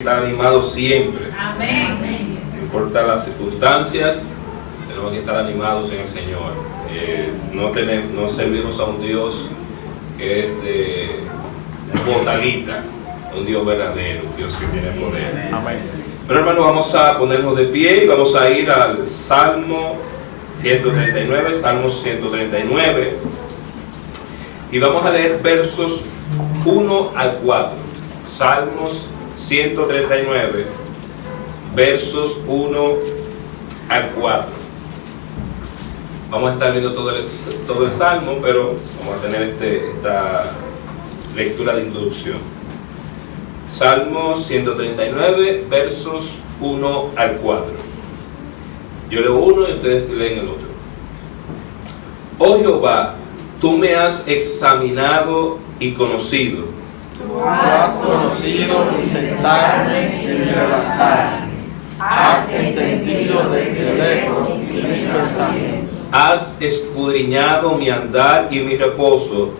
Estar animados siempre. Amén. No importa las circunstancias, tenemos que estar animados en el Señor. No servimos a un Dios que es de botalita, un Dios verdadero, un Dios que tiene poder. Amén. Pero hermanos, vamos a ponernos de pie y vamos a ir al Salmo 139, Salmo 139, y vamos a leer versos 1 al 4. Salmos 139, versos 1 al 4. Vamos a estar viendo todo el Salmo, pero vamos a tener esta lectura de introducción. Salmo 139, versos 1 al 4. Yo leo uno y ustedes leen el otro. Oh Jehová, tú me has examinado y conocido. Tú has conocido mi sentarme y mi levantarme. Has entendido desde lejos mis pensamientos. Has escudriñado mi andar y mi reposo,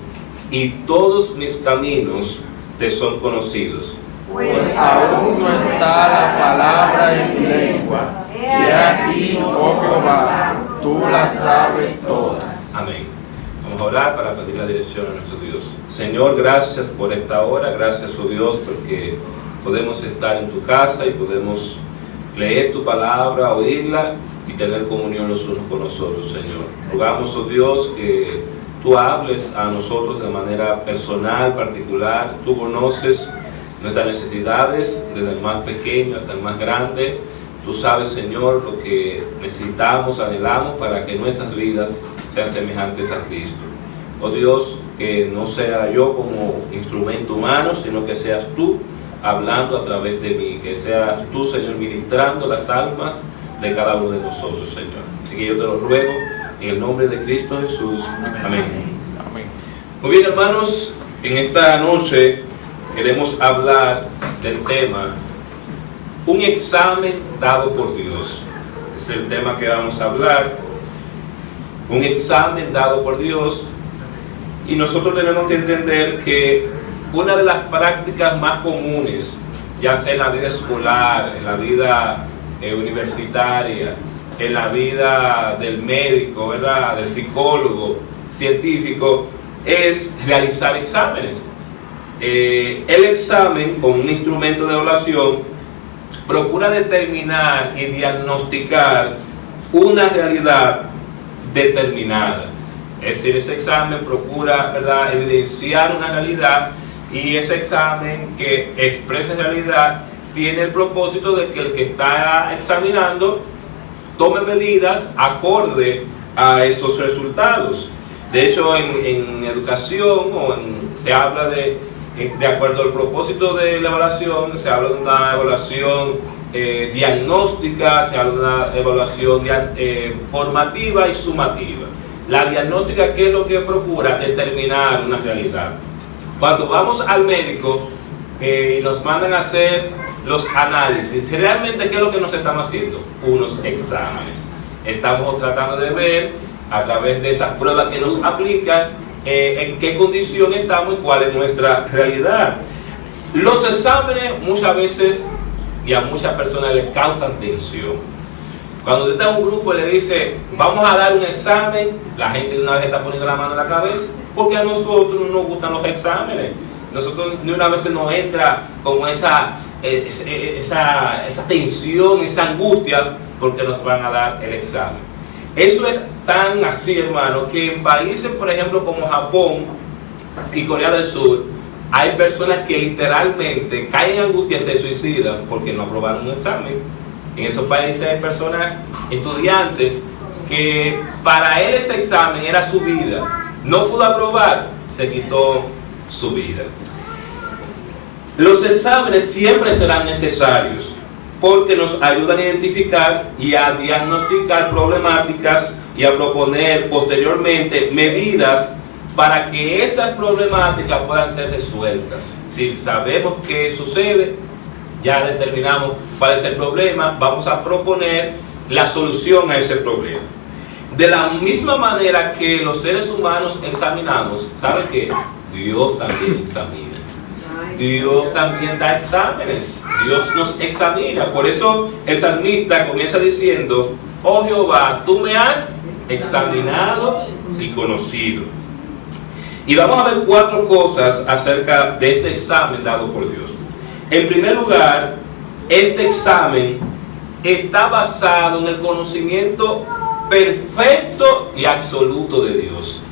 y todos mis caminos te son conocidos. Pues aún no está la palabra en mi lengua. Y he aquí, oh Jehová, tú la sabes toda. Amén. Vamos a orar para pedir la dirección a nuestro Dios. Señor, gracias por esta hora, gracias, oh Dios, porque podemos estar en tu casa y podemos leer tu palabra, oírla y tener comunión los unos con los otros, Señor. Rogamos, oh Dios, que tú hables a nosotros de manera personal, particular. Tú conoces nuestras necesidades, desde el más pequeño hasta el más grande. Tú sabes, Señor, lo que necesitamos, anhelamos para que nuestras vidas sean semejantes a Cristo. Oh Dios, que no sea yo como instrumento humano, sino que seas tú hablando a través de mí, que seas tú, Señor, ministrando las almas de cada uno de nosotros, Señor. Así que yo te lo ruego en el nombre de Cristo Jesús. Amén. Muy bien, hermanos, en esta noche queremos hablar del tema un examen dado por Dios. Es el tema que vamos a hablar. Un examen dado por Dios. Y nosotros tenemos que entender que una de las prácticas más comunes, ya sea en la vida escolar, en la vida universitaria, en la vida del médico, ¿verdad?, del psicólogo, científico, es realizar exámenes. El examen, con un instrumento de evaluación, procura determinar y diagnosticar una realidad determinada. Es decir, ese examen procura, ¿verdad?, evidenciar una realidad, y ese examen que expresa realidad tiene el propósito de que el que está examinando tome medidas acorde a esos resultados. De hecho, en educación se habla de acuerdo al propósito de la evaluación, se habla de una evaluación diagnóstica, se habla de una evaluación formativa y sumativa. La diagnóstica, ¿qué es lo que procura? Determinar una realidad. Cuando vamos al médico y nos mandan a hacer los análisis, realmente, ¿qué es lo que nos estamos haciendo? Unos exámenes. Estamos tratando de ver a través de esas pruebas que nos aplican en qué condición estamos y cuál es nuestra realidad. Los exámenes muchas veces y a muchas personas les causan tensión. Cuando usted está en un grupo y le dice, vamos a dar un examen, la gente de una vez está poniendo la mano en la cabeza, porque a nosotros no nos gustan los exámenes. Nosotros de una vez nos entra como esa tensión, esa angustia, porque nos van a dar el examen. Eso es tan así, hermano, que en países, por ejemplo, como Japón y Corea del Sur, hay personas que literalmente caen en angustia y se suicidan porque no aprobaron un examen. En esos países hay personas, estudiantes, que para él ese examen era su vida. No pudo aprobar, se quitó su vida. Los exámenes siempre serán necesarios porque nos ayudan a identificar y a diagnosticar problemáticas y a proponer posteriormente medidas para que estas problemáticas puedan ser resueltas. Si sabemos qué sucede, ya determinamos cuál es el problema, vamos a proponer la solución a ese problema. De la misma manera que los seres humanos examinamos, ¿sabe qué? Dios también examina. Dios también da exámenes. Dios nos examina. Por eso el salmista comienza diciendo: oh Jehová, tú me has examinado y conocido. Y vamos a ver 4 cosas acerca de este examen dado por Dios. En primer lugar, este examen está basado en el conocimiento perfecto y absoluto de Dios.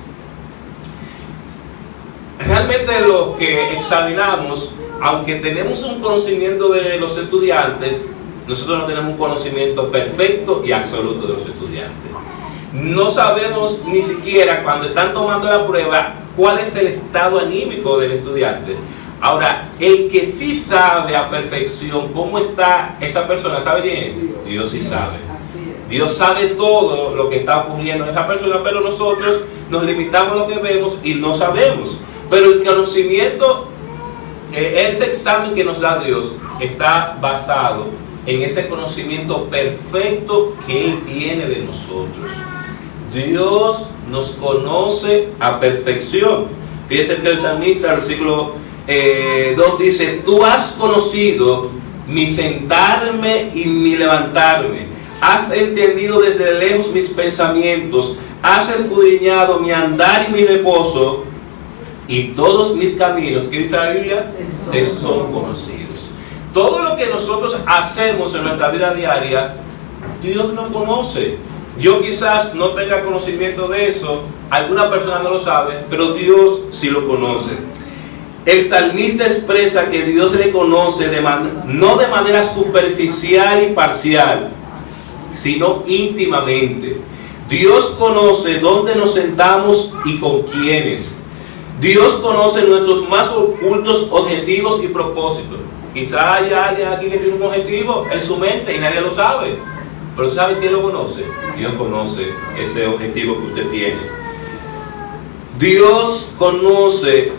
Realmente los que examinamos, aunque tenemos un conocimiento de los estudiantes, nosotros no tenemos un conocimiento perfecto y absoluto de los estudiantes. No sabemos ni siquiera cuando están tomando la prueba cuál es el estado anímico del estudiante. Ahora, el que sí sabe a perfección cómo está esa persona, ¿sabe quién es? Dios sí sabe. Dios sabe todo lo que está ocurriendo en esa persona, pero nosotros nos limitamos a lo que vemos y no sabemos. Pero el conocimiento, ese examen que nos da Dios, está basado en ese conocimiento perfecto que Él tiene de nosotros. Dios nos conoce a perfección. Fíjense que el salmista, versículo 2 dice: tú has conocido mi sentarme y mi levantarme, has entendido desde lejos mis pensamientos, has escudriñado mi andar y mi reposo, y todos mis caminos, ¿qué dice la Biblia? Te son conocidos. Todo lo que nosotros hacemos en nuestra vida diaria, Dios lo conoce. Yo quizás no tenga conocimiento de eso, alguna persona no lo sabe, pero Dios sí lo conoce. El salmista expresa que Dios le conoce no de manera superficial y parcial, sino íntimamente. Dios conoce dónde nos sentamos y con quiénes. Dios conoce nuestros más ocultos objetivos y propósitos. Quizá haya alguien aquí que tiene un objetivo en su mente y nadie lo sabe. Pero ¿sabe quién lo conoce? Dios conoce ese objetivo que usted tiene. Dios conoce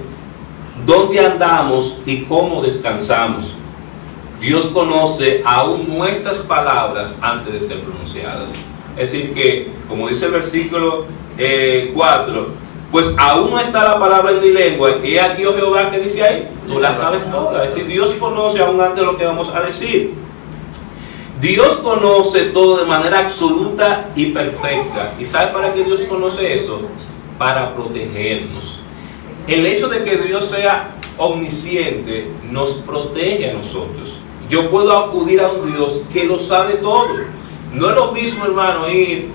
dónde andamos y cómo descansamos. Dios conoce aún nuestras palabras antes de ser pronunciadas. Es decir que, como dice el versículo 4, pues aún no está la palabra en mi lengua, y aquí, oh Jehová, que dice ahí, tú la sabes toda. Es decir, Dios conoce aún antes de lo que vamos a decir. Dios conoce todo de manera absoluta y perfecta. ¿Y sabe para qué Dios conoce eso? Para protegernos. El hecho de que Dios sea omnisciente nos protege a nosotros. Yo puedo acudir a un Dios que lo sabe todo. No es lo mismo, hermano, ir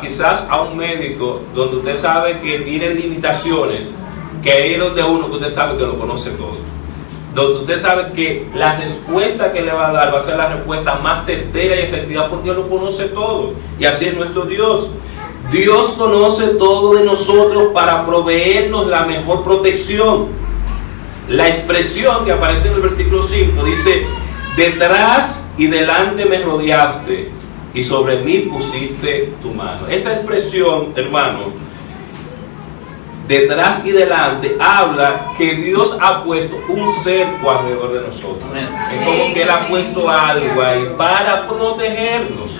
quizás a un médico donde usted sabe que tiene limitaciones, que ir donde uno que usted sabe que lo conoce todo, donde usted sabe que la respuesta que le va a dar va a ser la respuesta más certera y efectiva, porque Él lo conoce todo. Y así es nuestro Dios. Dios conoce todo de nosotros para proveernos la mejor protección. La expresión que aparece en el versículo 5 dice: detrás y delante me rodeaste, y sobre mí pusiste tu mano. Esa expresión, hermano, detrás y delante, habla que Dios ha puesto un cerco alrededor de nosotros. Es como que Él ha puesto algo ahí para protegernos.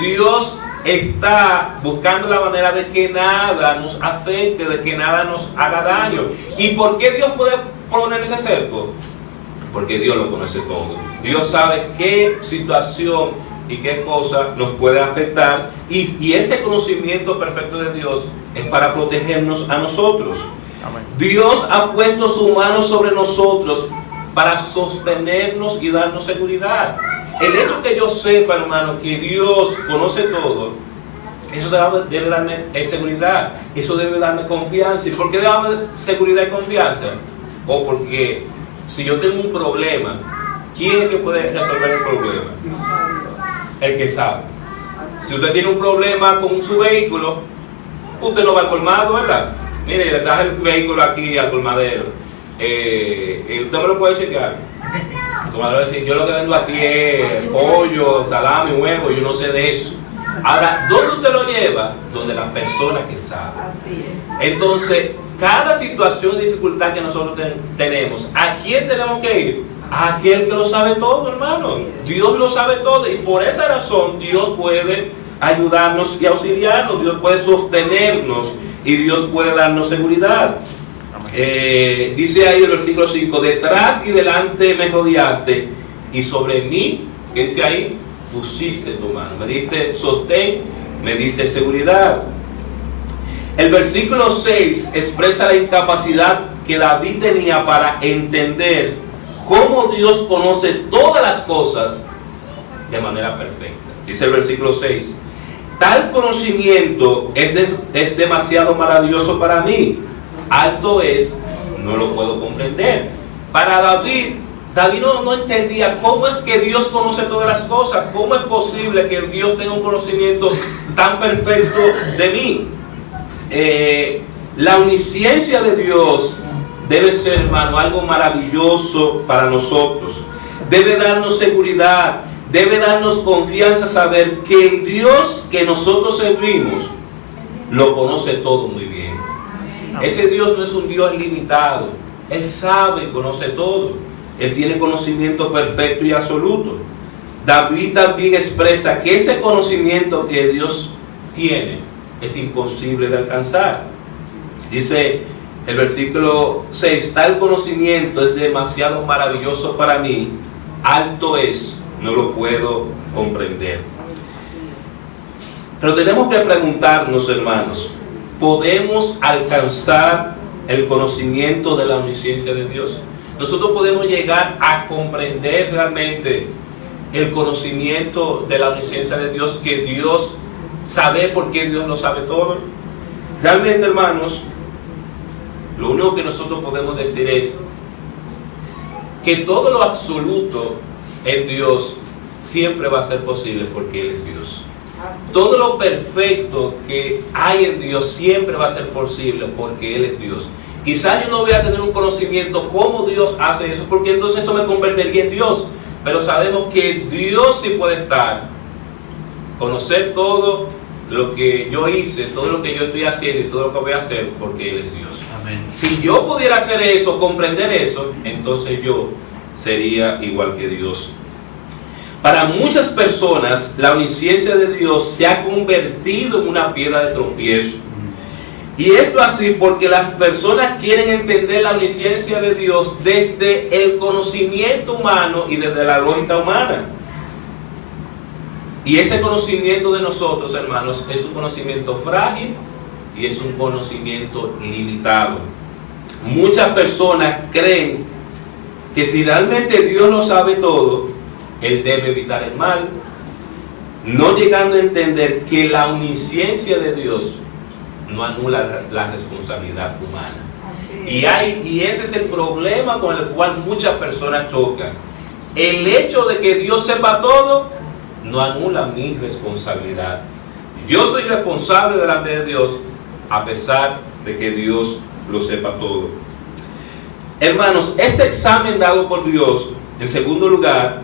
Dios está buscando la manera de que nada nos afecte, de que nada nos haga daño. ¿Y por qué Dios puede poner ese cerco? Porque Dios lo conoce todo. Dios sabe qué situación y qué cosa nos puede afectar, y ese conocimiento perfecto de Dios es para protegernos a nosotros. Amén. Dios ha puesto su mano sobre nosotros para sostenernos y darnos seguridad. El hecho que yo sepa, hermano, que Dios conoce todo, eso debe darme seguridad, eso debe darme confianza. ¿Y por qué debe darme seguridad y confianza? O porque si yo tengo un problema, ¿quién es que puede resolver el problema? El que sabe. Si usted tiene un problema con su vehículo, usted no va al colmado, ¿verdad? Mire, le traje el vehículo aquí al colmadero. Usted me lo puede chequear. El colmadero va a decir: yo lo que vendo aquí es pollo, salami, huevo, yo no sé de eso. Ahora, ¿dónde usted lo lleva? Donde la persona que sabe. Así es. Entonces, cada situación de dificultad que nosotros tenemos, ¿a quién tenemos que ir? A aquel que lo sabe todo, hermano. Dios lo sabe todo, y por esa razón Dios puede ayudarnos y auxiliarnos. Dios puede sostenernos y Dios puede darnos seguridad. Dice ahí el versículo 5, detrás y delante me rodeaste y sobre mí, ¿qué dice ahí? Pusiste tu mano, me diste sostén, me diste seguridad. El versículo 6 expresa la incapacidad que David tenía para entender cómo Dios conoce todas las cosas de manera perfecta. Dice el versículo 6, tal conocimiento es demasiado maravilloso para mí, alto es, no lo puedo comprender. Para David no entendía cómo es que Dios conoce todas las cosas, cómo es posible que Dios tenga un conocimiento tan perfecto de mí. La omnisciencia de Dios debe ser, hermano, algo maravilloso para nosotros. Debe darnos seguridad, debe darnos confianza, saber que el Dios que nosotros servimos lo conoce todo muy bien. Ese Dios no es un Dios limitado. Él sabe y conoce todo. Él tiene conocimiento perfecto y absoluto. David también expresa que ese conocimiento que Dios tiene es imposible de alcanzar. Dice el versículo 6, tal conocimiento es demasiado maravilloso para mí, alto es, no lo puedo comprender. Pero tenemos que preguntarnos, hermanos, ¿podemos alcanzar el conocimiento de la omnisciencia de Dios? Nosotros podemos llegar a comprender realmente el conocimiento de la omnisciencia de Dios, que Dios sabe por qué Dios lo sabe todo. Realmente, hermanos, lo único que nosotros podemos decir es que todo lo absoluto en Dios siempre va a ser posible porque Él es Dios. Todo lo perfecto que hay en Dios siempre va a ser posible porque Él es Dios. Quizás yo no voy a tener un conocimiento cómo Dios hace eso, porque entonces eso me convertiría en Dios. Pero sabemos que Dios sí puede estar, conocer todo lo que yo hice, todo lo que yo estoy haciendo y todo lo que voy a hacer, porque Él es Dios. Amén. Si yo pudiera hacer eso, comprender eso, entonces yo sería igual que Dios. Para muchas personas, la omnisciencia de Dios se ha convertido en una piedra de tropiezo. Y esto así porque las personas quieren entender la omnisciencia de Dios desde el conocimiento humano y desde la lógica humana. Y ese conocimiento de nosotros, hermanos, es un conocimiento frágil y es un conocimiento limitado. Muchas personas creen que si realmente Dios lo sabe todo, Él debe evitar el mal, no llegando a entender que la omnisciencia de Dios no anula la responsabilidad humana. Y ese es el problema con el cual muchas personas chocan. El hecho de que Dios sepa todo no anula mi responsabilidad. Yo soy responsable delante de Dios a pesar de que Dios lo sepa todo. Hermanos, ese examen dado por Dios, en segundo lugar,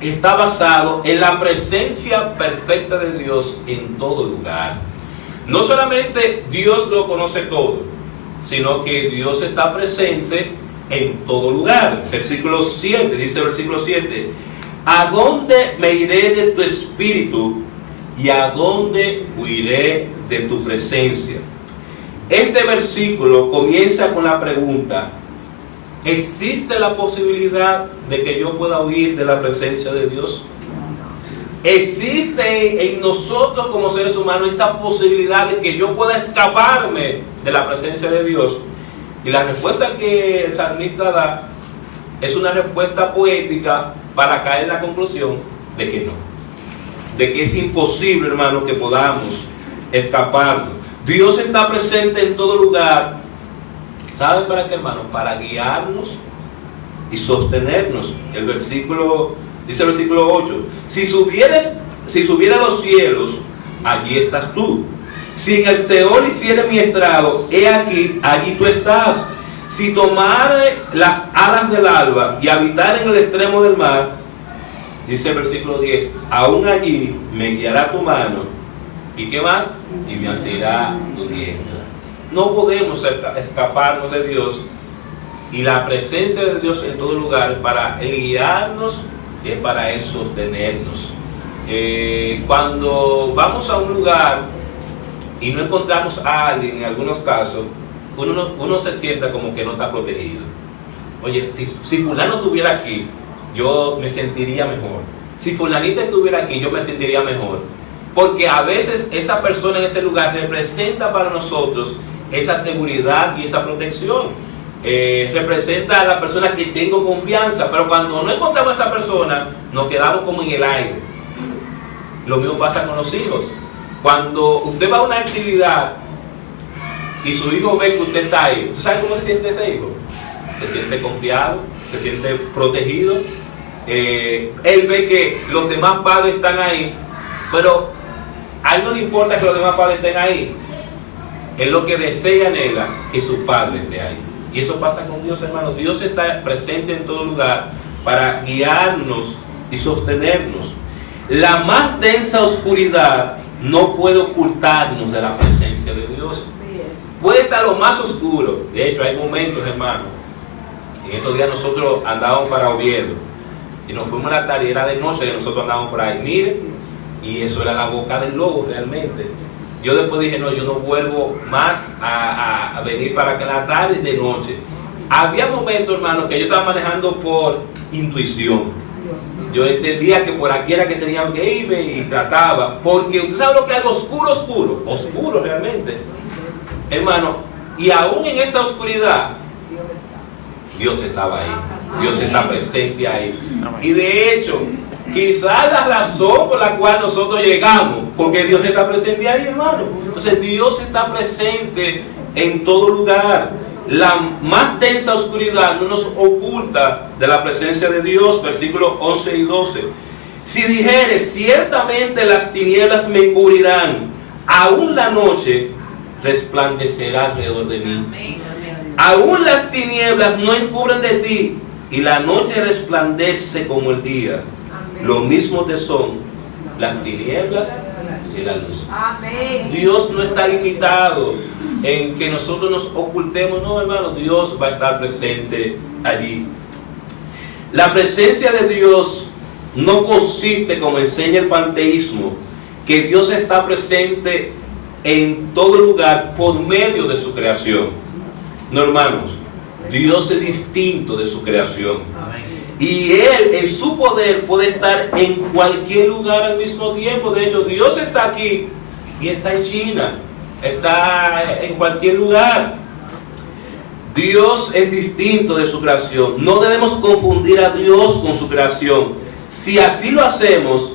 está basado en la presencia perfecta de Dios en todo lugar. No solamente Dios lo conoce todo, sino que Dios está presente en todo lugar. Versículo 7, dice el versículo 7, ¿a dónde me iré de tu espíritu y a dónde huiré de tu presencia? Este versículo comienza con la pregunta: ¿existe la posibilidad de que yo pueda huir de la presencia de Dios? ¿Existe en nosotros como seres humanos esa posibilidad de que yo pueda escaparme de la presencia de Dios? Y la respuesta que el salmista da es una respuesta poética para caer en la conclusión de que no. De que es imposible, hermano, que podamos escaparnos. Dios está presente en todo lugar. ¿Sabe para qué, hermano? Para guiarnos y sostenernos. Dice el versículo 8, si subiera a los cielos, allí estás tú. Si en el Seol hiciere mi estrado, he aquí, allí tú estás. Si tomare las alas del alba y habitar en el extremo del mar, dice el versículo 10, aún allí me guiará tu mano. ¿Y qué más? Y me asirá tu diestra. No podemos escaparnos de Dios, y la presencia de Dios en todo lugar es para Él guiarnos y es para Él sostenernos. Cuando vamos a un lugar y no encontramos a alguien, en algunos casos, uno se sienta como que no está protegido. Oye, si fulano estuviera aquí, yo me sentiría mejor. Si fulanita estuviera aquí, yo me sentiría mejor. Porque a veces esa persona en ese lugar representa para nosotros esa seguridad y esa protección. Representa a la persona que tengo confianza, pero cuando no encontramos a esa persona, nos quedamos como en el aire. Lo mismo pasa con los hijos. Cuando usted va a una actividad y su hijo ve que usted está ahí, ¿usted sabe cómo se siente ese hijo? Se siente confiado, se siente protegido. Él ve que los demás padres están ahí, pero a él no le importa que los demás padres estén ahí. Él lo que desea, anhela que su padre esté ahí. Y eso pasa con Dios, hermano. Dios está presente en todo lugar para guiarnos y sostenernos. La más densa oscuridad no puede ocultarnos de la presencia de Dios. Puede estar lo más oscuro. De hecho, hay momentos, hermano. En estos días nosotros andábamos para Oviedo y nos fuimos a la tarde, era de noche que nosotros andábamos por ahí. Miren, y eso era la boca del lobo realmente. Yo después dije, no, yo no vuelvo más a venir para que la tarde de noche. Había momentos, hermano, que yo estaba manejando por intuición. Yo entendía que por aquí era que tenía que irme y trataba. Porque usted sabe lo que es algo oscuro realmente. Hermano, y aún en esa oscuridad, Dios estaba ahí. Dios está presente ahí. Y de hecho, quizás la razón por la cual nosotros llegamos, porque Dios está presente ahí, hermano. Entonces Dios está presente en todo lugar. La más densa oscuridad no nos oculta de la presencia de Dios. Versículos 11 y 12. Si dijeres, ciertamente las tinieblas me cubrirán, aún la noche resplandecerá alrededor de mí. Aún las tinieblas no encubren de ti, y la noche resplandece como el día. Lo mismo te son las tinieblas y la luz. Dios no está limitado en que nosotros nos ocultemos. No, hermano, Dios va a estar presente allí. La presencia de Dios no consiste, como enseña el panteísmo, que Dios está presente en todo lugar por medio de su creación. No, hermanos, Dios es distinto de su creación. Y Él en su poder puede estar en cualquier lugar al mismo tiempo. De hecho, Dios está aquí y está en China, está en cualquier lugar. Dios es distinto de su creación. No debemos confundir a Dios con su creación. Si así lo hacemos,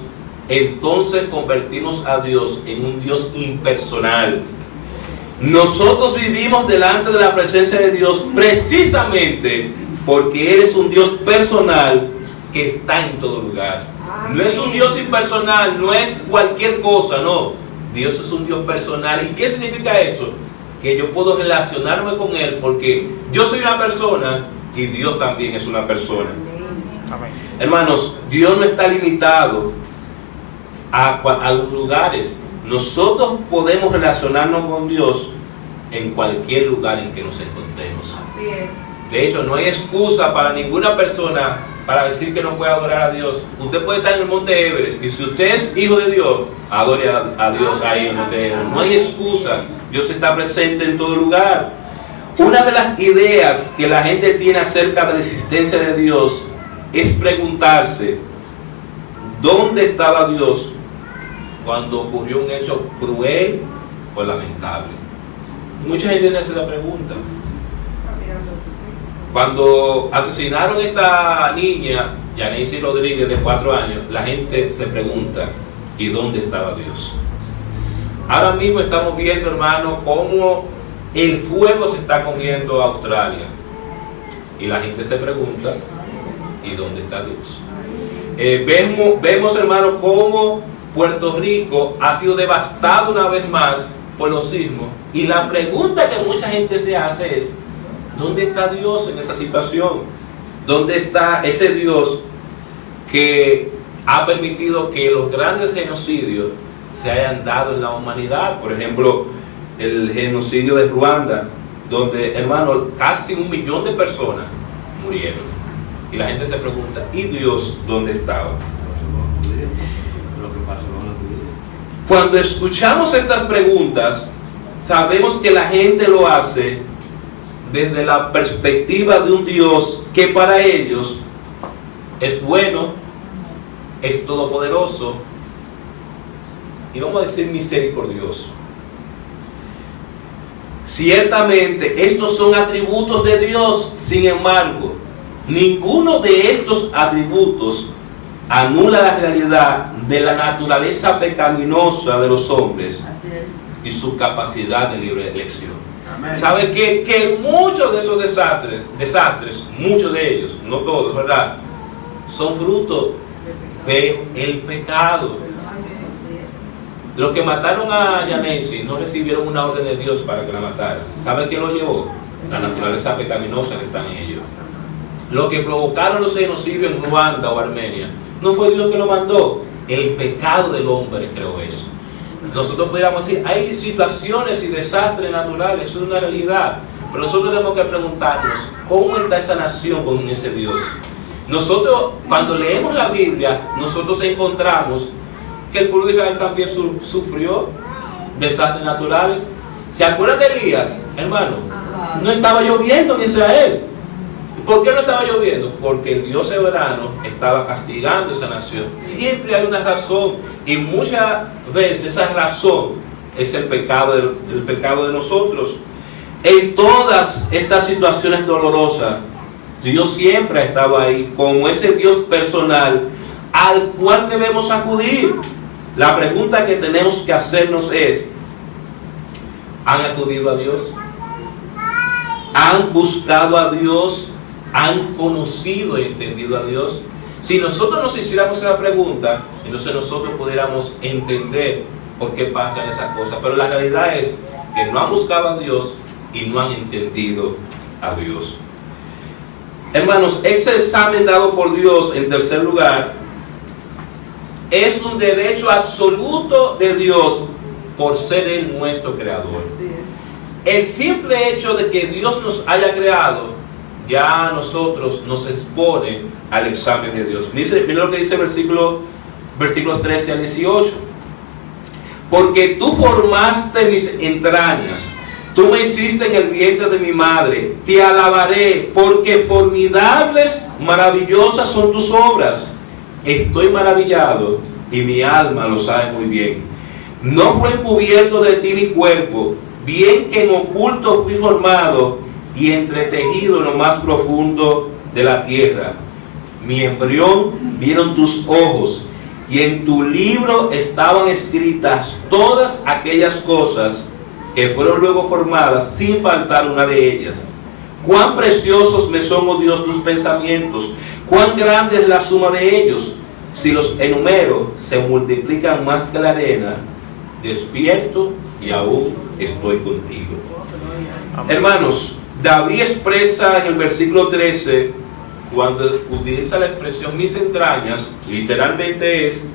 entonces convertimos a Dios en un Dios impersonal. Nosotros vivimos delante de la presencia de Dios precisamente porque Él es un Dios personal que está en todo lugar. No es un Dios impersonal, no es cualquier cosa, no. Dios es un Dios personal. ¿Y qué significa eso? Que yo puedo relacionarme con Él porque yo soy una persona y Dios también es una persona. Amén. Hermanos, Dios no está limitado a los lugares. Nosotros podemos relacionarnos con Dios en cualquier lugar en que nos encontremos. Así es. De hecho, no hay excusa para ninguna persona para decir que no puede adorar a Dios. Usted puede estar en el Monte Everest y si usted es hijo de Dios, adore a Dios ahí en el Monte Everest. No hay excusa. Dios está presente en todo lugar. Una de las ideas que la gente tiene acerca de la existencia de Dios es preguntarse, ¿dónde estaba Dios cuando ocurrió un hecho cruel o lamentable? Mucha gente se hace la pregunta. Cuando asesinaron a esta niña, Yanisy Rodríguez, de 4 años, la gente se pregunta, ¿y dónde estaba Dios? Ahora mismo estamos viendo, hermano, cómo el fuego se está comiendo a Australia. Y la gente se pregunta, ¿y dónde está Dios? Vemos, hermano, cómo Puerto Rico ha sido devastado una vez más por los sismos. Y la pregunta que mucha gente se hace es, ¿dónde está Dios en esa situación? ¿Dónde está ese Dios que ha permitido que los grandes genocidios se hayan dado en la humanidad? Por ejemplo, el genocidio de Ruanda, donde, hermano, casi 1 millón de personas murieron. Y la gente se pregunta, ¿y Dios dónde estaba? Cuando escuchamos estas preguntas, sabemos que la gente lo hace desde la perspectiva de un Dios que para ellos es bueno, es todopoderoso y vamos a decir misericordioso. Ciertamente estos son atributos de Dios, sin embargo, ninguno de estos atributos anula la realidad de la naturaleza pecaminosa de los hombres y su capacidad de libre elección. ¿Sabe que muchos de esos desastres, muchos de ellos, no todos, ¿verdad?, son fruto del pecado? Los que mataron a Yanesi no recibieron una orden de Dios para que la mataran. ¿Sabe quién lo llevó? La naturaleza pecaminosa que está en ellos. Lo que provocaron los genocidios en Ruanda o Armenia, no fue Dios que lo mandó. El pecado del hombre creó eso. Nosotros podríamos decir, hay situaciones y desastres naturales, eso es una realidad. Pero nosotros tenemos que preguntarnos, ¿cómo está esa nación con ese Dios? Nosotros, cuando leemos la Biblia, nosotros encontramos que el pueblo de Israel también sufrió desastres naturales. ¿Se acuerdan de Elías, hermano? No estaba lloviendo en Israel. ¿Por qué no estaba lloviendo? Porque el Dios soberano estaba castigando a esa nación. Siempre hay una razón, y muchas veces esa razón es el pecado de nosotros. En todas estas situaciones dolorosas, Dios siempre ha estado ahí, como ese Dios personal al cual debemos acudir. La pregunta que tenemos que hacernos es, ¿han acudido a Dios? ¿Han buscado a Dios? ¿Han conocido y entendido a Dios? Si nosotros nos hiciéramos esa pregunta, entonces nosotros pudiéramos entender por qué pasan esas cosas. Pero la realidad es que no han buscado a Dios y no han entendido a Dios. Hermanos, ese examen dado por Dios, en tercer lugar, es un derecho absoluto de Dios por ser Él nuestro creador. El simple hecho de que Dios nos haya creado, ya a nosotros nos expone al examen de Dios. Mira lo que dice versículos 13 al 18. Porque tú formaste mis entrañas, tú me hiciste en el vientre de mi madre, te alabaré, porque formidables, maravillosas son tus obras. Estoy maravillado y mi alma lo sabe muy bien. No fue encubierto de ti mi cuerpo, bien que en oculto fui formado y entretejido en lo más profundo de la tierra. Mi embrión vieron tus ojos, y en tu libro estaban escritas todas aquellas cosas que fueron luego formadas, sin faltar una de ellas. Cuán preciosos me son, oh Dios, tus pensamientos, cuán grande es la suma de ellos. Si los enumero, se multiplican más que la arena. Despierto y aún estoy contigo. Hermanos, David expresa en el versículo 13, cuando utiliza la expresión mis entrañas, literalmente es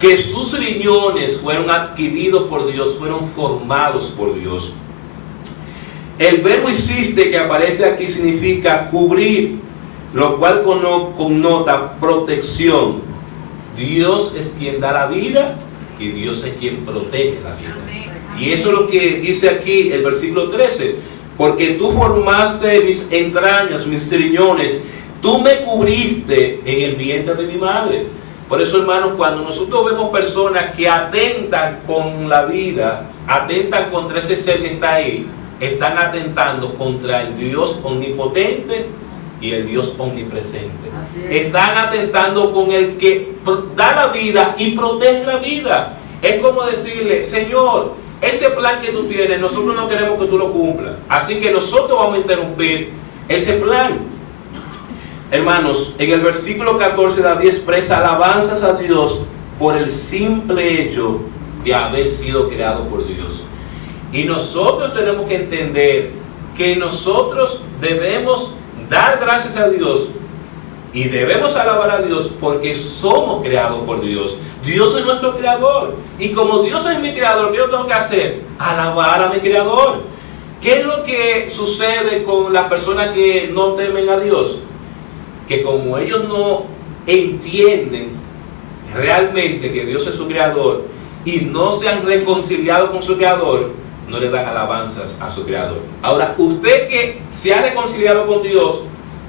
que sus riñones fueron adquiridos por Dios, fueron formados por Dios. El verbo hiciste que aparece aquí significa cubrir, lo cual connota protección. Dios es quien da la vida y Dios es quien protege la vida. Y eso es lo que dice aquí el versículo 13. Porque tú formaste mis entrañas, mis riñones, tú me cubriste en el vientre de mi madre. Por eso, hermanos, cuando nosotros vemos personas que atentan con la vida, atentan contra ese ser que está ahí, están atentando contra el Dios omnipotente y el Dios omnipresente. Están atentando con el que da la vida y protege la vida. Es como decirle, Señor, ese plan que tú tienes, nosotros no queremos que tú lo cumplas. Así que nosotros vamos a interrumpir ese plan. Hermanos, en el versículo 14 David expresa alabanzas a Dios por el simple hecho de haber sido creado por Dios. Y nosotros tenemos que entender que nosotros debemos dar gracias a Dios y debemos alabar a Dios porque somos creados por Dios. Dios es nuestro creador. Y como Dios es mi creador, ¿qué yo tengo que hacer? Alabar a mi creador. ¿Qué es lo que sucede con las personas que no temen a Dios? Que como ellos no entienden realmente que Dios es su creador y no se han reconciliado con su creador, no le dan alabanzas a su Creador. Ahora, usted que se ha reconciliado con Dios,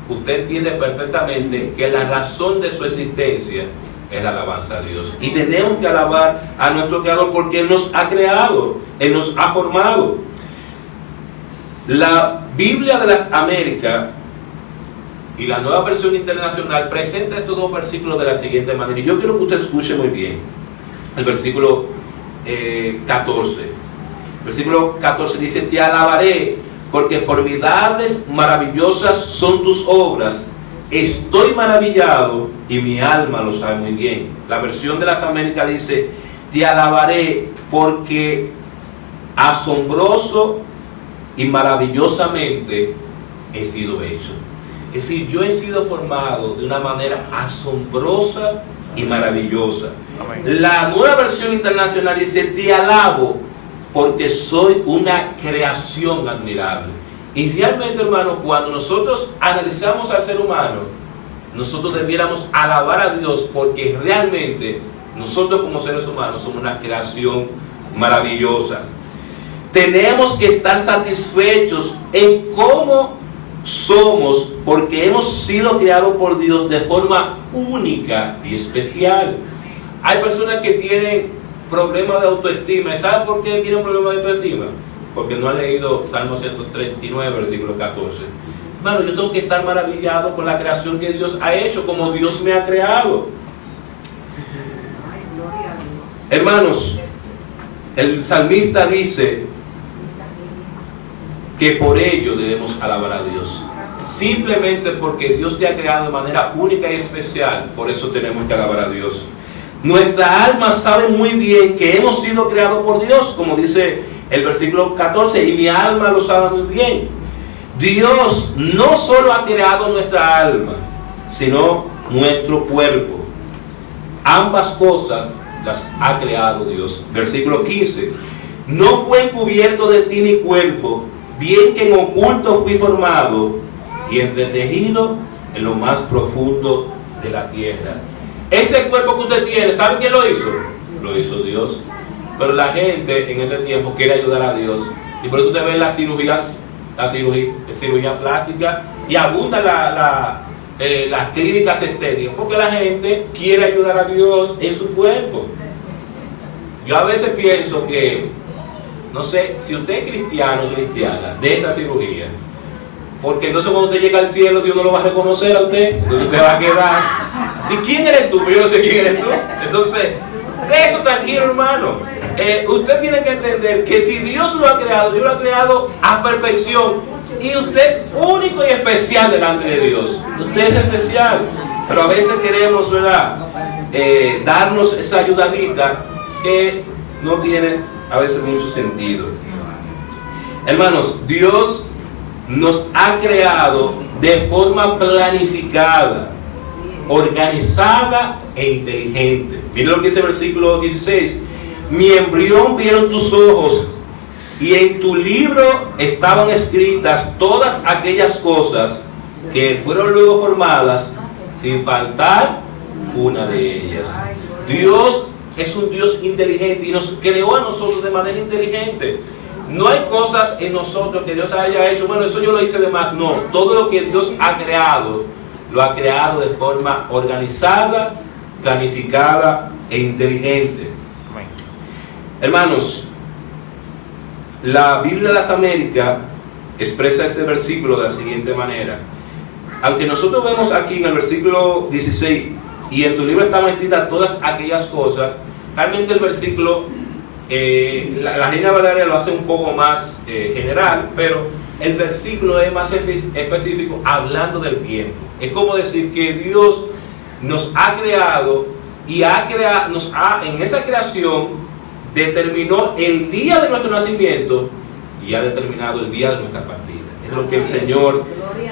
usted entiende perfectamente que la razón de su existencia es la alabanza a Dios. Y tenemos que alabar a nuestro Creador porque Él nos ha creado, Él nos ha formado. La Biblia de las Américas y la Nueva Versión Internacional presenta estos dos versículos de la siguiente manera. Y yo quiero que usted escuche muy bien el versículo 14. Versículo 14 dice: te alabaré porque formidables, maravillosas son tus obras. Estoy maravillado y mi alma lo sabe muy bien. La versión de las Américas dice: te alabaré porque asombroso y maravillosamente he sido hecho. Es decir, yo he sido formado de una manera asombrosa y maravillosa. Amén. La Nueva Versión Internacional dice: te alabo porque soy una creación admirable. Y realmente, hermanos, cuando nosotros analizamos al ser humano, nosotros debiéramos alabar a Dios porque realmente nosotros como seres humanos somos una creación maravillosa. Tenemos que estar satisfechos en cómo somos porque hemos sido creados por Dios de forma única y especial. Hay personas que tienen problemas de autoestima. ¿Y saben por qué tienen problemas de autoestima? Porque no han leído Salmo 139, versículo 14. Hermano, yo tengo que estar maravillado con la creación que Dios ha hecho, como Dios me ha creado. Hermanos, el salmista dice que por ello debemos alabar a Dios. Simplemente porque Dios te ha creado de manera única y especial, por eso tenemos que alabar a Dios. Nuestra alma sabe muy bien que hemos sido creados por Dios, como dice el versículo 14, y mi alma lo sabe muy bien. Dios no solo ha creado nuestra alma, sino nuestro cuerpo. Ambas cosas las ha creado Dios. Versículo 15, no fue encubierto de ti mi cuerpo, bien que en oculto fui formado y entretejido en lo más profundo de la tierra. Ese cuerpo que usted tiene, ¿sabe quién lo hizo? Lo hizo Dios. Pero la gente en este tiempo quiere ayudar a Dios. Y por eso usted ve las cirugías, cirugía plástica, y abundan las clínicas estéticas, porque la gente quiere ayudar a Dios en su cuerpo. Yo a veces pienso que, no sé, si usted es cristiano o cristiana de esta cirugía, porque entonces cuando usted llega al cielo, Dios no lo va a reconocer a usted, entonces usted va a quedar así: ¿quién eres tú? Yo no sé quién eres tú. Entonces, de eso tranquilo, hermano. Usted tiene que entender que si Dios lo ha creado, Dios lo ha creado a perfección, y usted es único y especial delante de Dios. Usted es especial, pero a veces queremos, ¿verdad?, darnos esa ayudadita que no tiene a veces mucho sentido. Hermanos, Dios nos ha creado de forma planificada, organizada e inteligente. Miren lo que dice el versículo 16: mi embrión vieron tus ojos, y en tu libro estaban escritas todas aquellas cosas que fueron luego formadas, sin faltar una de ellas. Dios es un Dios inteligente y nos creó a nosotros de manera inteligente. No hay cosas en nosotros que Dios haya hecho: bueno, eso yo lo hice de más. No, todo lo que Dios ha creado, lo ha creado de forma organizada, planificada e inteligente. Hermanos, la Biblia de las Américas expresa ese versículo de la siguiente manera. Aunque nosotros vemos aquí en el versículo 16: y en tu libro estaban escritas todas aquellas cosas, realmente el versículo, la Reina Valera lo hace un poco más general, pero el versículo es más específico, hablando del tiempo. Es como decir que Dios nos ha creado y en esa creación determinó el día de nuestro nacimiento y ha determinado el día de nuestra partida. Es lo que el Señor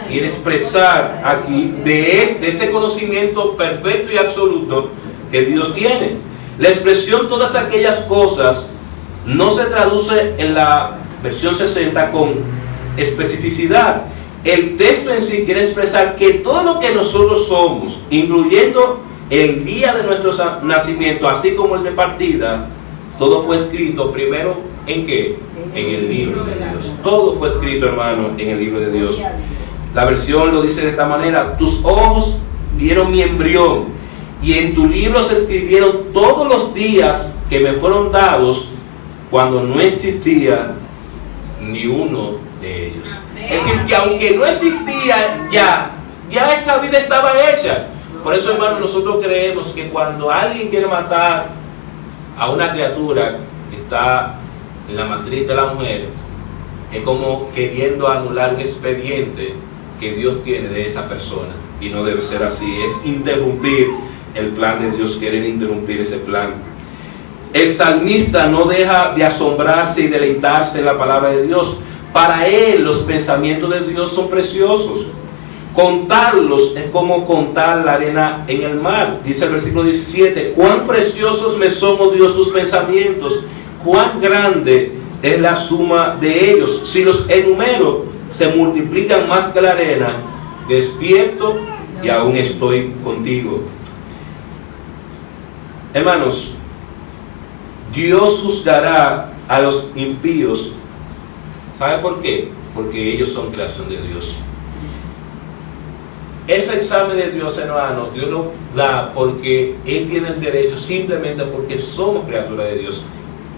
quiere expresar aquí de ese conocimiento perfecto y absoluto que Dios tiene. La expresión todas aquellas cosas no se traduce en la versión 60 con especificidad. El texto en sí quiere expresar que todo lo que nosotros somos, incluyendo el día de nuestro nacimiento, así como el de partida, todo fue escrito primero ¿En qué? En el libro de Dios. Todo fue escrito, hermano, en el libro de Dios. La versión lo dice de esta manera: tus ojos vieron mi embrión, y en tu libro se escribieron todos los días que me fueron dados cuando no existía ni uno de ellos. Es decir, que aunque no existía ya esa vida estaba hecha. Por eso, hermano, nosotros creemos que cuando alguien quiere matar a una criatura que está en la matriz de la mujer, es como queriendo anular un expediente que Dios tiene de esa persona, y no debe ser así. Es interrumpir el plan de Dios, quieren interrumpir ese plan. El salmista no deja de asombrarse y deleitarse en la palabra de Dios. Para él los pensamientos de Dios son preciosos. Contarlos es como contar la arena en el mar. Dice el versículo 17: cuán preciosos me son, oh Dios, tus pensamientos, cuán grande es la suma de ellos. Si los enumero, se multiplican más que la arena. Despierto y aún estoy contigo. Hermanos, Dios juzgará a los impíos. ¿Sabe por qué? Porque ellos son creación de Dios. Ese examen de Dios, hermano, Dios lo da porque Él tiene el derecho, simplemente porque somos criaturas de Dios.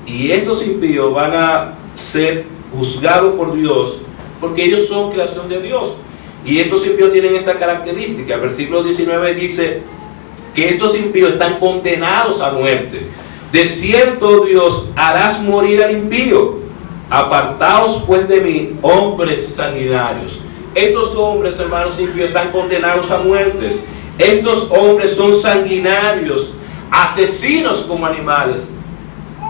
Y estos impíos van a ser juzgados por Dios porque ellos son creación de Dios. Y estos impíos tienen esta característica. El versículo 19 dice que estos impíos están condenados a muerte. De cierto, Dios, harás morir al impío. Apartaos pues de mí, hombres sanguinarios. Estos hombres, hermanos impíos, están condenados a muertes. Estos hombres son sanguinarios, asesinos como animales.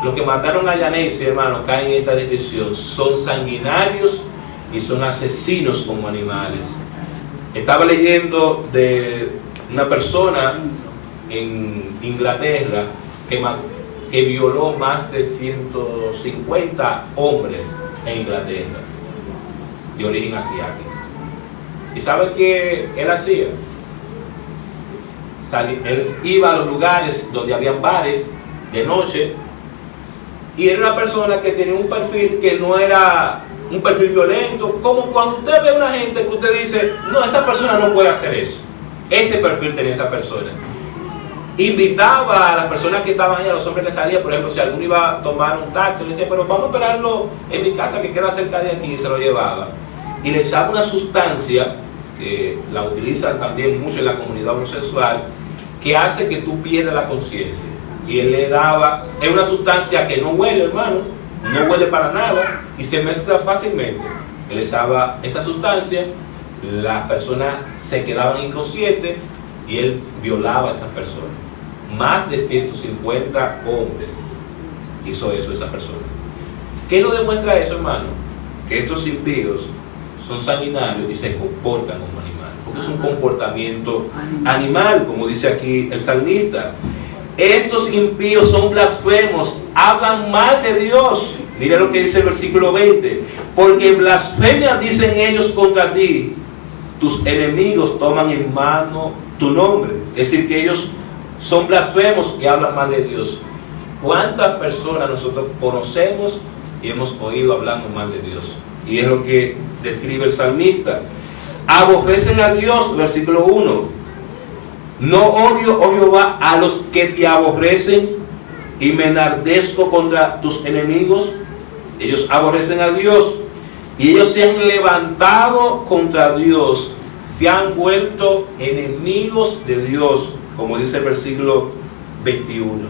Los que mataron a Yanesi, hermano, caen en esta descripción. Son sanguinarios y son asesinos como animales. Estaba leyendo de una persona en Inglaterra que violó más de 150 hombres en Inglaterra, de origen asiático. ¿Y sabe qué él hacía? Él iba a los lugares donde habían bares de noche, y era una persona que tenía un perfil que no era un perfil violento, como cuando usted ve a una gente que usted dice, no, esa persona no puede hacer eso. Ese perfil tenía esa persona. Invitaba a las personas que estaban ahí, a los hombres que salían, por ejemplo, si alguno iba a tomar un taxi, le decía, pero vamos a esperarlo en mi casa que queda cerca de aquí, y se lo llevaba. Y le echaba una sustancia que la utilizan también mucho en la comunidad homosexual, que hace que tú pierdas la conciencia. Y él le daba, es una sustancia que no huele, hermano, no huele para nada y se mezcla fácilmente. Él echaba esa sustancia, las personas se quedaban inconscientes y él violaba a esas personas. Más de 150 hombres hizo eso esa persona. ¿Qué nos demuestra eso, hermano? Que estos impíos son sanguinarios y se comportan como animales, porque es un comportamiento animal, como dice aquí el salmista. Estos impíos son blasfemos, hablan mal de Dios. Mira lo que dice el versículo 20: porque blasfemia dicen ellos contra ti, tus enemigos toman en mano tu nombre. Es decir, que ellos son blasfemos y hablan mal de Dios. ¿Cuántas personas nosotros conocemos y hemos oído hablando mal de Dios? Y es lo que describe el salmista. Aborrecen a Dios, versículo 1. No odio, oh Jehová, a los que te aborrecen, y me enardezco contra tus enemigos. Ellos aborrecen a Dios y ellos se han levantado contra Dios, se han vuelto enemigos de Dios, como dice el versículo 21.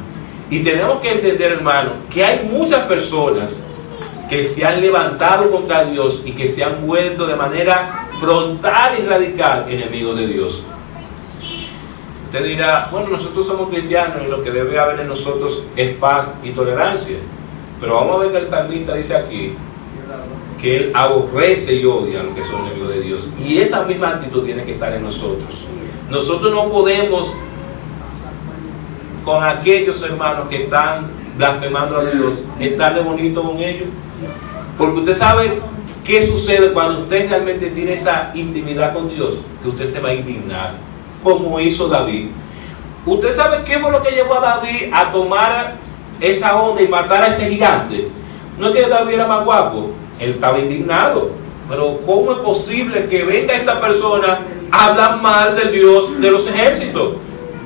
Y tenemos que entender, hermano, que hay muchas personas que se han levantado contra Dios y que se han vuelto de manera frontal y radical enemigos de Dios. Usted dirá, bueno, nosotros somos cristianos y lo que debe haber en nosotros es paz y tolerancia. Pero vamos a ver que el salmista dice aquí que él aborrece y odia a los que son enemigos de Dios. Y esa misma actitud tiene que estar en nosotros. Nosotros no podemos con aquellos hermanos que están blasfemando a Dios estar de bonito con ellos. Porque usted sabe qué sucede cuando usted realmente tiene esa intimidad con Dios, que usted se va a indignar, como hizo David. Usted sabe qué fue lo que llevó a David a tomar esa onda y matar a ese gigante. No es que David era más guapo, él estaba indignado. Pero ¿cómo es posible que venga esta persona a hablar mal del Dios de los ejércitos?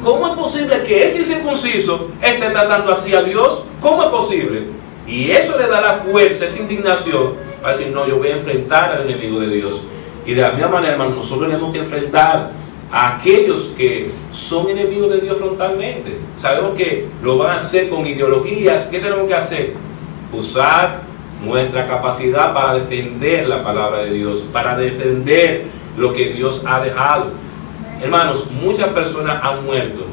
¿Cómo es posible que este incircunciso esté tratando así a Dios? ¿Cómo es posible? Y eso le da la fuerza, esa indignación, para decir, no, yo voy a enfrentar al enemigo de Dios. Y de la misma manera, hermano, nosotros tenemos que enfrentar a aquellos que son enemigos de Dios frontalmente. Sabemos que lo van a hacer con ideologías. ¿Qué tenemos que hacer? Usar nuestra capacidad para defender la palabra de Dios, para defender lo que Dios ha dejado. Hermanos, muchas personas han muerto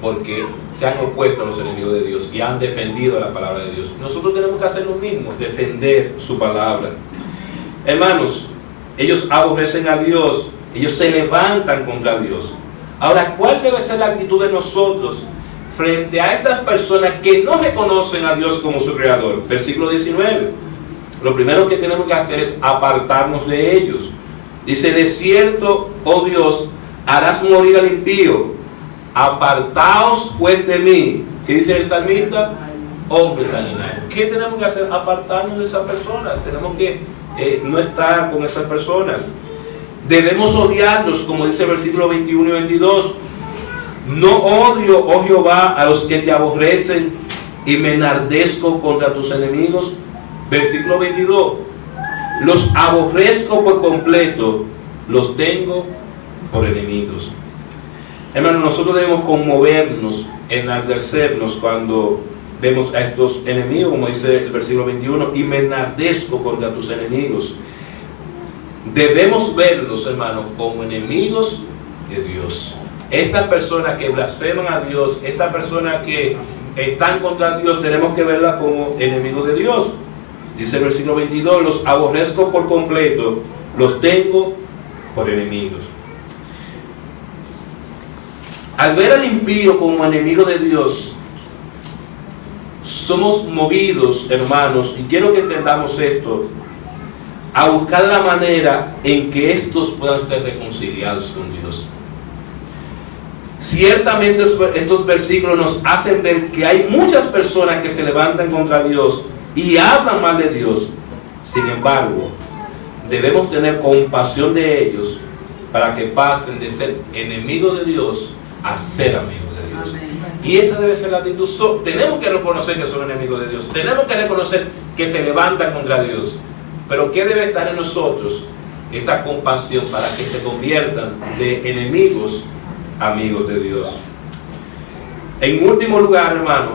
porque se han opuesto a los enemigos de Dios y han defendido la palabra de Dios. Nosotros tenemos que hacer lo mismo, defender su palabra. Hermanos, ellos aborrecen a Dios, ellos se levantan contra Dios. Ahora, ¿cuál debe ser la actitud de nosotros frente a estas personas que no reconocen a Dios como su creador? Versículo 19. Lo primero que tenemos que hacer es apartarnos de ellos. Dice, de cierto, oh Dios, harás morir al impío. Apartaos pues de mí. ¿Qué dice el salmista? Hombres sanguinarios. ¿Qué tenemos que hacer? Apartarnos de esas personas. Tenemos que no estar con esas personas. Debemos odiarlos, como dice el versículo 21 y 22. No odio, oh Jehová, a los que te aborrecen, y me enardezco contra tus enemigos. Versículo 22. Los aborrezco por completo, los tengo por enemigos. Hermanos, nosotros debemos conmovernos, enardecernos cuando vemos a estos enemigos, como dice el versículo 21, y me enardezco contra tus enemigos. Debemos verlos, hermanos, como enemigos de Dios. Estas personas que blasfeman a Dios, estas personas que están contra Dios, tenemos que verlas como enemigos de Dios. Dice el versículo 22, los aborrezco por completo, los tengo por enemigos. Al ver al impío como enemigo de Dios, somos movidos, hermanos, y quiero que entendamos esto, a buscar la manera en que estos puedan ser reconciliados con Dios. Ciertamente estos versículos nos hacen ver que hay muchas personas que se levantan contra Dios y hablan mal de Dios. Sin embargo, debemos tener compasión de ellos para que pasen de ser enemigos de Dios a ser amigos de Dios. Y esa debe ser la actitud. Tenemos que reconocer que son enemigos de Dios. Tenemos que reconocer que se levantan contra Dios. Pero ¿qué debe estar en nosotros? Esa compasión para que se conviertan de enemigos a amigos de Dios. En último lugar, hermano,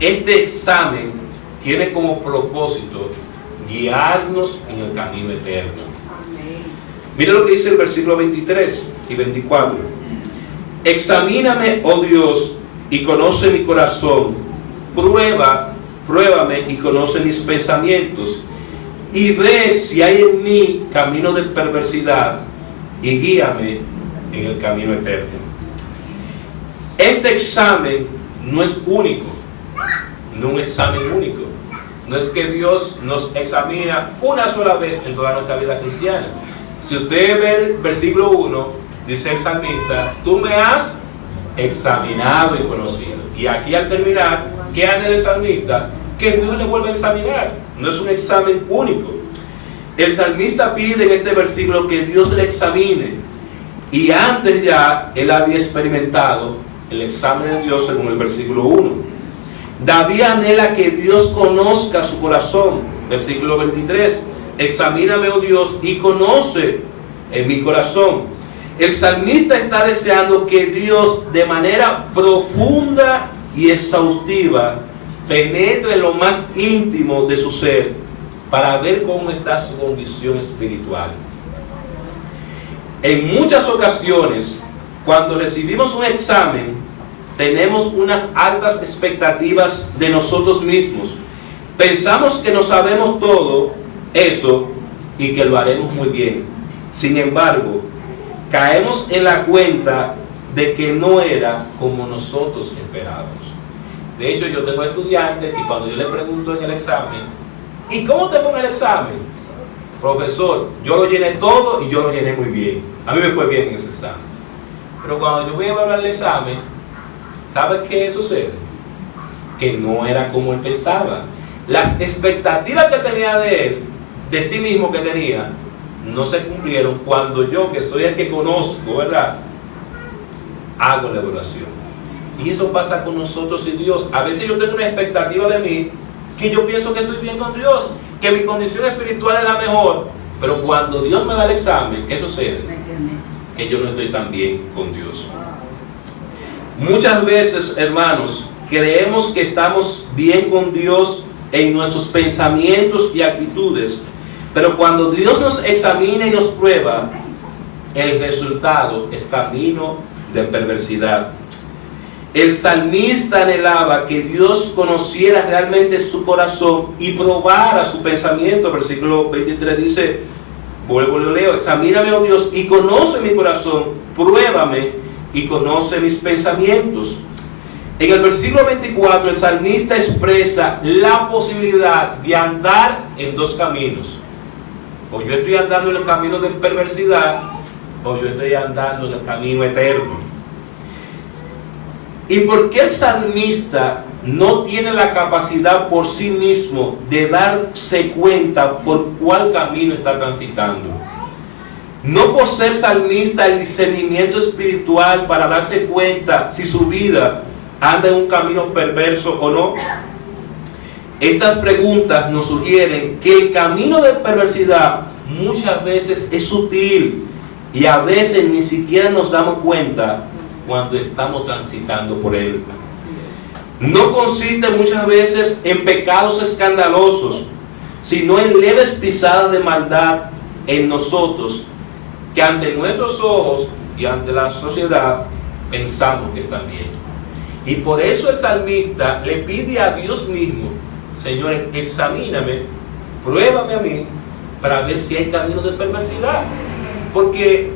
este examen tiene como propósito guiarnos en el camino eterno. Mira lo que dice el versículo 23 y 24. Examíname, oh Dios, y conoce mi corazón. Pruébame y conoce mis pensamientos. Y ve si hay en mí camino de perversidad, y guíame en el camino eterno. Este examen no es único, no es un examen único. No es que Dios nos examina una sola vez en toda nuestra vida cristiana. Si usted ve el versículo 1, dice el salmista, tú me has examinado y conocido. Y aquí al terminar, ¿qué hace el salmista? Que Dios le vuelva a examinar. No es un examen único. El salmista pide en este versículo que Dios le examine. Y antes ya él había experimentado el examen de Dios según el versículo 1. David anhela que Dios conozca su corazón. Versículo 23. Examíname, oh Dios, y conoce en mi corazón. El salmista está deseando que Dios de manera profunda y exhaustiva penetre en lo más íntimo de su ser para ver cómo está su condición espiritual. En muchas ocasiones, cuando recibimos un examen, tenemos unas altas expectativas de nosotros mismos. Pensamos que no sabemos todo eso y que lo haremos muy bien. Sin embargo, caemos en la cuenta de que no era como nosotros esperábamos. De hecho, yo tengo estudiantes y cuando yo les pregunto en el examen, ¿y cómo te fue en el examen? Profesor, yo lo llené todo y yo lo llené muy bien. A mí me fue bien en ese examen. Pero cuando yo voy a evaluar el examen, ¿sabes qué sucede? Que no era como él pensaba. las expectativas que tenía de él, de sí mismo que tenía, no se cumplieron cuando yo, que soy el que conozco, ¿verdad?, hago la evaluación. Y eso pasa con nosotros y Dios. A veces yo tengo una expectativa de mí, que yo pienso que estoy bien con Dios, que mi condición espiritual es la mejor, pero cuando Dios me da el examen, ¿qué sucede? Que yo no estoy tan bien con Dios. Muchas veces, hermanos, creemos que estamos bien con Dios en nuestros pensamientos y actitudes, pero cuando Dios nos examina y nos prueba, el resultado es camino de perversidad. El salmista anhelaba que Dios conociera realmente su corazón y probara su pensamiento. Versículo 23 dice, vuelvo y lo leo: examíname, oh Dios, y conoce mi corazón, pruébame y conoce mis pensamientos. En el versículo 24 el salmista expresa la posibilidad de andar en dos caminos. O yo estoy andando en el camino de perversidad, o yo estoy andando en el camino eterno. ¿Y por qué el salmista no tiene la capacidad por sí mismo de darse cuenta por cuál camino está transitando? ¿No posee el salmista el discernimiento espiritual para darse cuenta si su vida anda en un camino perverso o no? Estas preguntas nos sugieren que el camino de perversidad muchas veces es sutil y a veces ni siquiera nos damos cuenta cuando estamos transitando por él. No consiste muchas veces en pecados escandalosos, sino en leves pisadas de maldad en nosotros, que ante nuestros ojos y ante la sociedad pensamos que están bien. Y por eso el salmista le pide a Dios mismo: Señor, examíname, pruébame a mí, para ver si hay caminos de perversidad. Porque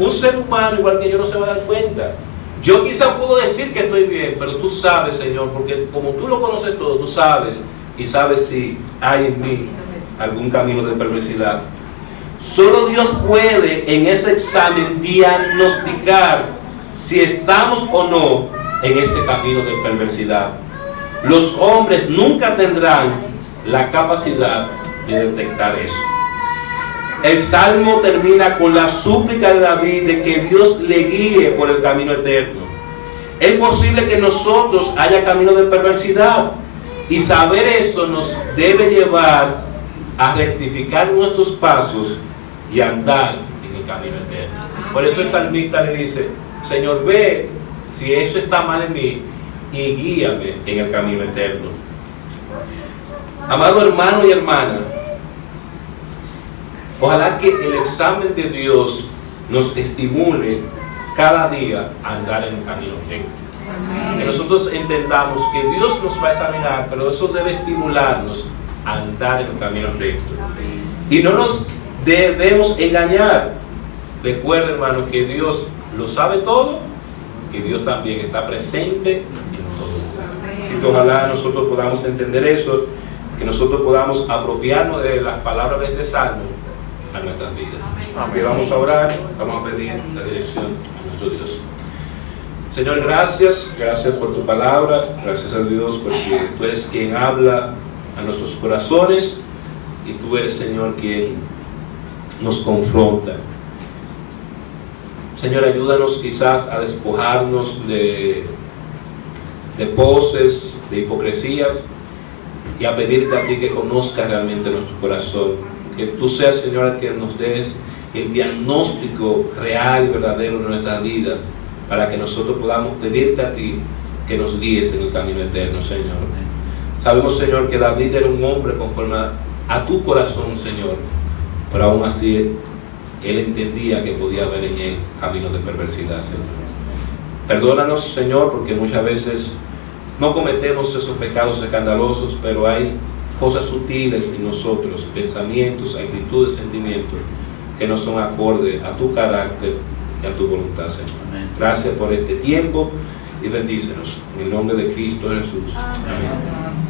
un ser humano igual que yo no se va a dar cuenta. Yo quizá puedo decir que estoy bien, pero tú sabes, Señor, porque como tú lo conoces todo, tú sabes, y sabes si hay en mí algún camino de perversidad. Solo Dios puede en ese examen diagnosticar si estamos o no en ese camino de perversidad. Los hombres nunca tendrán la capacidad de detectar eso. El salmo termina con la súplica de David de que Dios le guíe por el camino eterno. Es posible que en nosotros haya camino de perversidad, y saber eso nos debe llevar a rectificar nuestros pasos y andar en el camino eterno. Por eso el salmista le dice: Señor, ve si eso está mal en mí y guíame en el camino eterno. Amado hermano y hermana, ojalá que el examen de Dios nos estimule cada día a andar en el camino recto. Que nosotros entendamos que Dios nos va a examinar, pero eso debe estimularnos a andar en el camino recto. Y no nos debemos engañar. Recuerda, hermano, que Dios lo sabe todo y Dios también está presente en todo. Así que ojalá nosotros podamos entender eso, que nosotros podamos apropiarnos de las palabras de este salmo a nuestras vidas. Amén. Vamos a orar, vamos a pedir la dirección a nuestro Dios. Señor, gracias por tu palabra, gracias a Dios porque tú eres quien habla a nuestros corazones y tú eres, Señor, quien nos confronta. Señor, ayúdanos quizás a despojarnos de poses, de hipocresías, y a pedirte a ti que conozcas realmente nuestro corazón. Que tú seas, Señor, el que nos des el diagnóstico real y verdadero de nuestras vidas, para que nosotros podamos pedirte a ti que nos guíes en el camino eterno, Señor. Sabemos, Señor, que David era un hombre conforme a tu corazón, Señor, pero aún así él entendía que podía haber en él caminos de perversidad, Señor. Perdónanos, Señor, porque muchas veces no cometemos esos pecados escandalosos, pero hay cosas sutiles en nosotros, pensamientos, actitudes, sentimientos, que no son acorde a tu carácter y a tu voluntad, Señor. Amén. Gracias por este tiempo y bendícenos. En el nombre de Cristo Jesús. Amén.